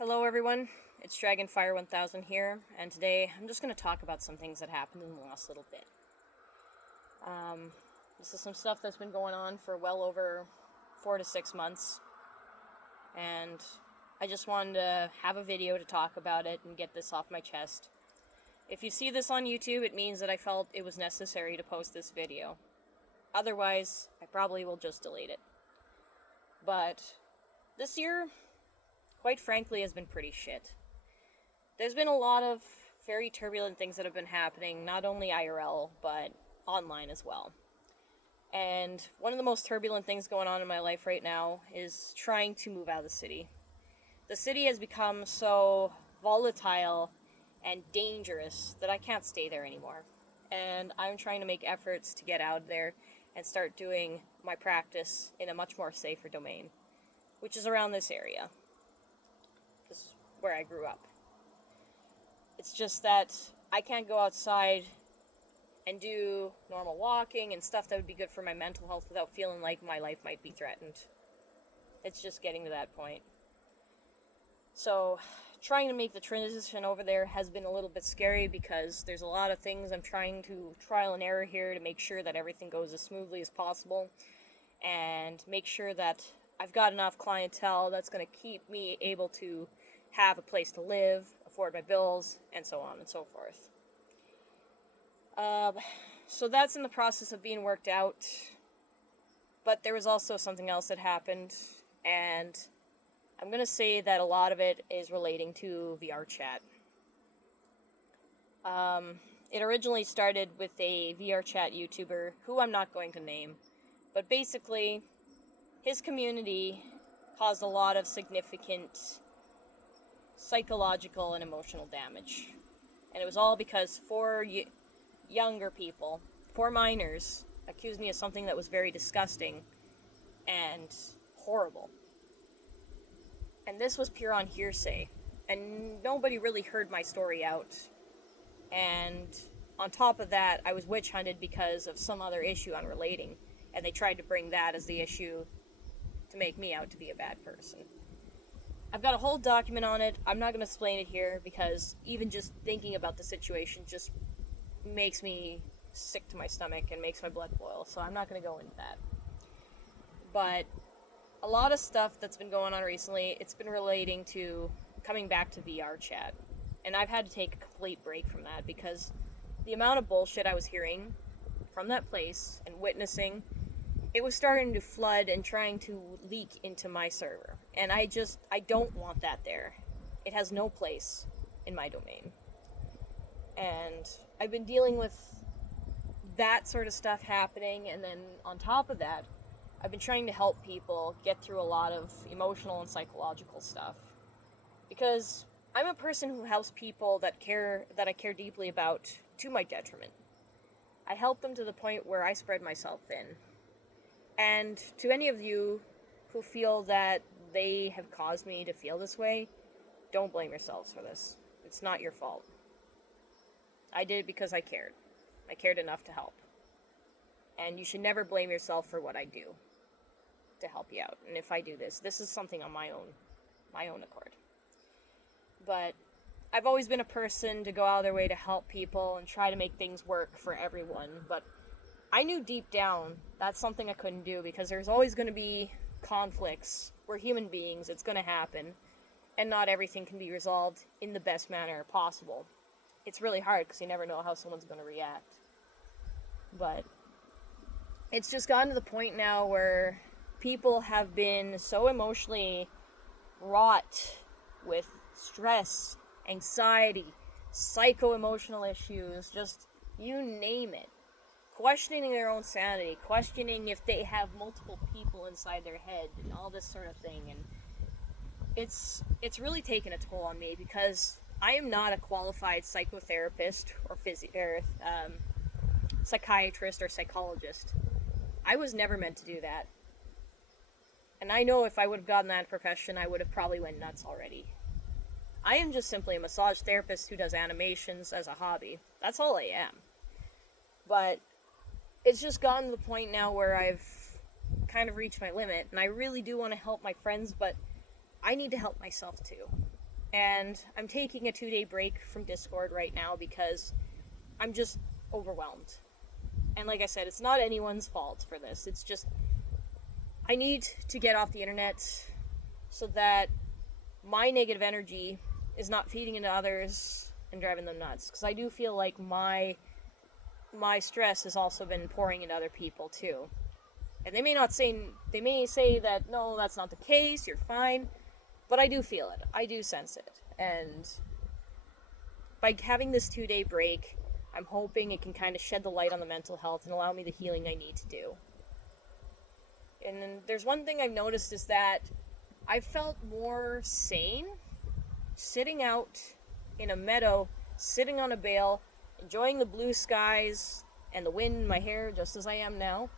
Hello everyone, it's Dragonfire 1000 here, and today I'm just going to talk about some things that happened in the last little bit. This is some stuff that's been going on for well over 4 to 6 months, and I just wanted to have a video to talk about it and get this off my chest. If you see this on YouTube, it means that I felt it was necessary to post this video. Otherwise, I probably will just delete it. But this year, quite frankly, has been pretty shit. There's been a lot of very turbulent things that have been happening, not only IRL, but online as well. And one of the most turbulent things going on in my life right now is trying to move out of the city. The city has become so volatile and dangerous that I can't stay there anymore. And I'm trying to make efforts to get out there and start doing my practice in a much more safer domain, which is around this area. This is where I grew up. It's just that I can't go outside and do normal walking and stuff that would be good for my mental health without feeling like my life might be threatened. It's just getting to that point. So, trying to make the transition over there has been a little bit scary because there's a lot of things I'm trying to trial and error here to make sure that everything goes as smoothly as possible and make sure that I've got enough clientele that's going to keep me able to have a place to live, afford my bills, and so on and so forth. So that's in the process of being worked out. But there was also something else that happened, and I'm going to say that a lot of it is relating to VR chat. It originally started with a VR chat YouTuber who I'm not going to name, but basically his community caused a lot of significant psychological and emotional damage. And it was all because four younger people, 4 minors, accused me of something that was very disgusting and horrible. And this was pure on hearsay. And nobody really heard my story out. And on top of that, I was witch hunted because of some other issue unrelating. And they tried to bring that as the issue to make me out to be a bad person. I've got a whole document on it. I'm not going to explain it here because even just thinking about the situation just makes me sick to my stomach and makes my blood boil, so I'm not going to go into that. But a lot of stuff that's been going on recently, it's been relating to coming back to VR chat. And I've had to take a complete break from that because the amount of bullshit I was hearing from that place and witnessing, it was starting to flood and trying to leak into my server. And I don't want that there. It has no place in my domain. And I've been dealing with that sort of stuff happening, and then on top of that, I've been trying to help people get through a lot of emotional and psychological stuff. Because I'm a person who helps people that I care deeply about to my detriment. I help them to the point where I spread myself thin. And to any of you who feel that they have caused me to feel this way, don't blame yourselves for this. It's not your fault. I did it because I cared. I cared enough to help. And you should never blame yourself for what I do to help you out. And if I do this is something on my own accord. But I've always been a person to go out of their way to help people and try to make things work for everyone. But I knew deep down that's something I couldn't do because there's always going to be conflicts. We're human beings. It's going to happen. And not everything can be resolved in the best manner possible. It's really hard because you never know how someone's going to react. But it's just gotten to the point now where people have been so emotionally wrought with stress, anxiety, psycho-emotional issues, just you name it. Questioning their own sanity, questioning if they have multiple people inside their head, and all this sort of thing. And it's really taken a toll on me because I am not a qualified psychotherapist or psychiatrist or psychologist. I was never meant to do that. And I know if I would have gotten that profession, I would have probably went nuts already. I am just simply a massage therapist who does animations as a hobby. That's all I am. But it's just gotten to the point now where I've kind of reached my limit, and I really do want to help my friends, but I need to help myself too. And I'm taking a 2-day break from Discord right now because I'm just overwhelmed. And like I said, it's not anyone's fault for this. It's just, I need to get off the internet so that my negative energy is not feeding into others and driving them nuts. Because I do feel like my stress has also been pouring into other people too. And they may say that, no, that's not the case, you're fine. But I do feel it. I do sense it. And by having this 2-day break, I'm hoping it can kind of shed the light on the mental health and allow me the healing I need to do. And then there's one thing I've noticed is that I felt more sane sitting out in a meadow, sitting on a bale, enjoying the blue skies and the wind in my hair just as I am now,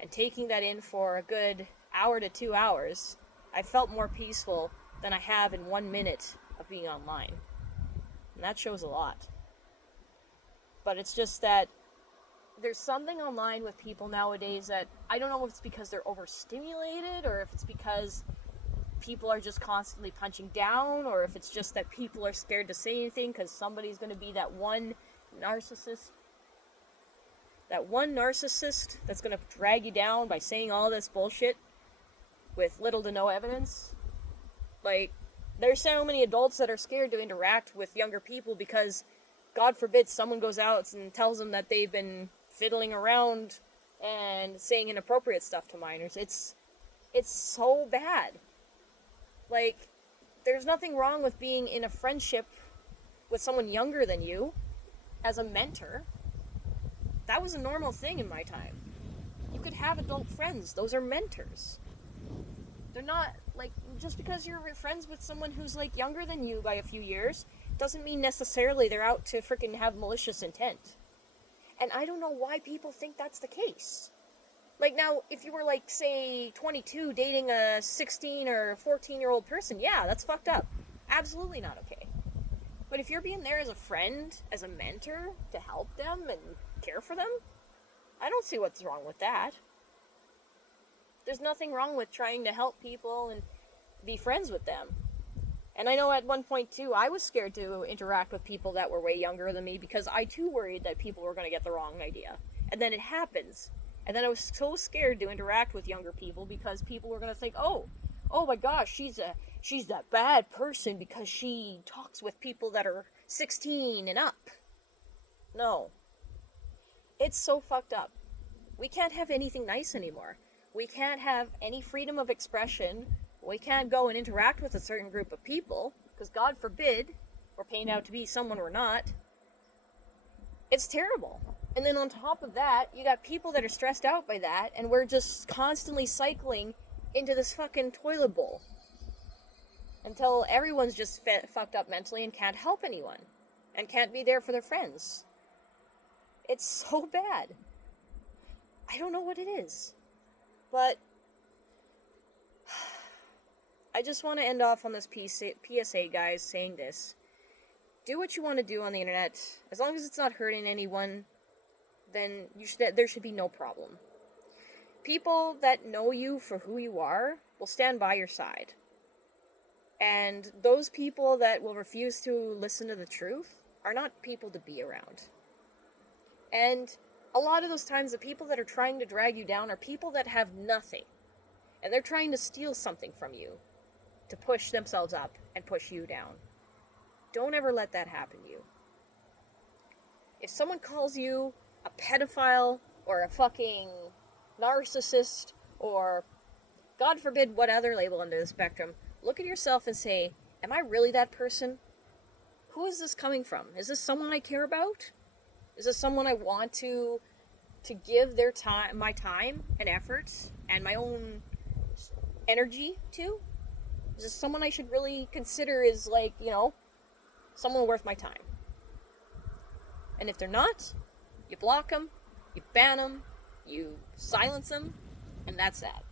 and taking that in for a good hour to 2 hours. I felt more peaceful than I have in 1 minute of being online. And that shows a lot. But it's just that there's something online with people nowadays that I don't know if it's because they're overstimulated or if it's because people are just constantly punching down or if it's just that people are scared to say anything because somebody's going to be that one narcissist. That one narcissist that's going to drag you down by saying all this bullshit with little to no evidence. Like, there's so many adults that are scared to interact with younger people because, God forbid, someone goes out and tells them that they've been fiddling around and saying inappropriate stuff to minors. It's so bad. Like, there's nothing wrong with being in a friendship with someone younger than you as a mentor. That was a normal thing in my time. You could have adult friends. Those are mentors. They're not, like, just because you're friends with someone who's, like, younger than you by a few years doesn't mean necessarily they're out to freaking have malicious intent. And I don't know why people think that's the case. Like, now, if you were, like, say, 22 dating a 16 or 14-year-old person, yeah, that's fucked up. Absolutely not okay. But if you're being there as a friend, as a mentor, to help them and care for them, I don't see what's wrong with that. There's nothing wrong with trying to help people and be friends with them. And I know at one point, too, I was scared to interact with people that were way younger than me because I, too, worried that people were going to get the wrong idea. And then it happens. And then I was so scared to interact with younger people because people were going to think, oh my gosh, she's that bad person because she talks with people that are 16 and up. No. It's so fucked up. We can't have anything nice anymore. We can't have any freedom of expression. We can't go and interact with a certain group of people, because God forbid we're painted out to be someone we're not. It's terrible. And then on top of that, you got people that are stressed out by that, and we're just constantly cycling into this fucking toilet bowl. Until everyone's just fucked up mentally and can't help anyone. And can't be there for their friends. It's so bad. I don't know what it is. But I just want to end off on this PSA, guys, saying this. Do what you want to do on the internet. As long as it's not hurting anyone, then there should be no problem. People that know you for who you are will stand by your side. And those people that will refuse to listen to the truth are not people to be around. And a lot of those times, the people that are trying to drag you down are people that have nothing. And they're trying to steal something from you to push themselves up and push you down. Don't ever let that happen to you. If someone calls you a pedophile or a fucking narcissist or, God forbid, what other label under the spectrum, look at yourself and say, am I really that person? Who is this coming from? Is this someone I care about? Is this someone I want to give their time, my time and efforts and my own energy to? Is this someone I should really consider is like, someone worth my time? And if they're not, you block them, you ban them, you silence them, and that's that.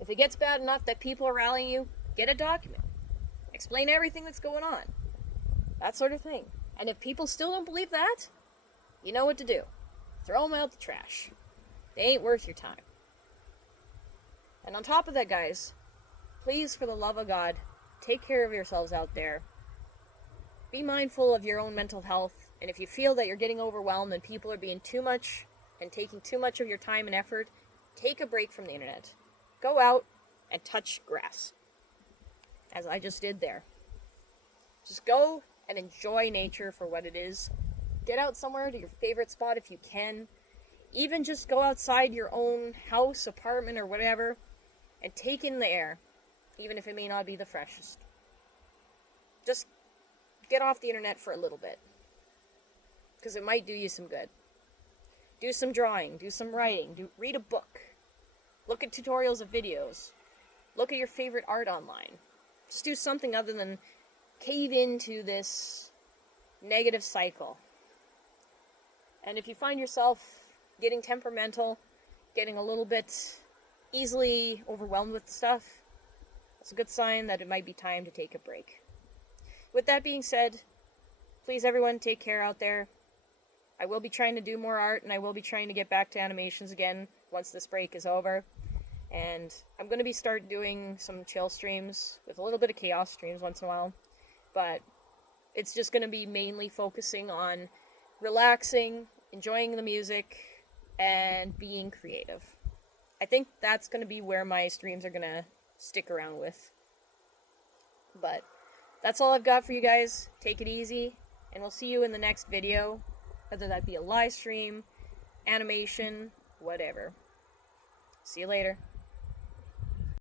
If it gets bad enough that people are rallying you, get a document. Explain everything that's going on. That sort of thing. And if people still don't believe that, you know what to do. Throw them out the trash. They ain't worth your time. And on top of that, guys, please, for the love of God, take care of yourselves out there. Be mindful of your own mental health, and if you feel that you're getting overwhelmed and people are being too much and taking too much of your time and effort, take a break from the internet. Go out and touch grass, as I just did there. Just go and enjoy nature for what it is. Get out somewhere to your favorite spot if you can. Even just go outside your own house, apartment, or whatever, and take in the air, even if it may not be the freshest. Just get off the internet for a little bit, because it might do you some good. Do some drawing, do some writing, read a book, look at tutorials of videos, look at your favorite art online. Just do something other than cave into this negative cycle. And if you find yourself getting temperamental, getting a little bit easily overwhelmed with stuff, it's a good sign that it might be time to take a break. With that being said, please everyone take care out there. I will be trying to do more art, and I will be trying to get back to animations again once this break is over. And I'm going to start doing some chill streams with a little bit of chaos streams once in a while. But it's just going to be mainly focusing on relaxing, enjoying the music, and being creative. I think that's going to be where my streams are going to stick around with. But that's all I've got for you guys. Take it easy, and we'll see you in the next video, whether that be a live stream, animation, whatever. See you later.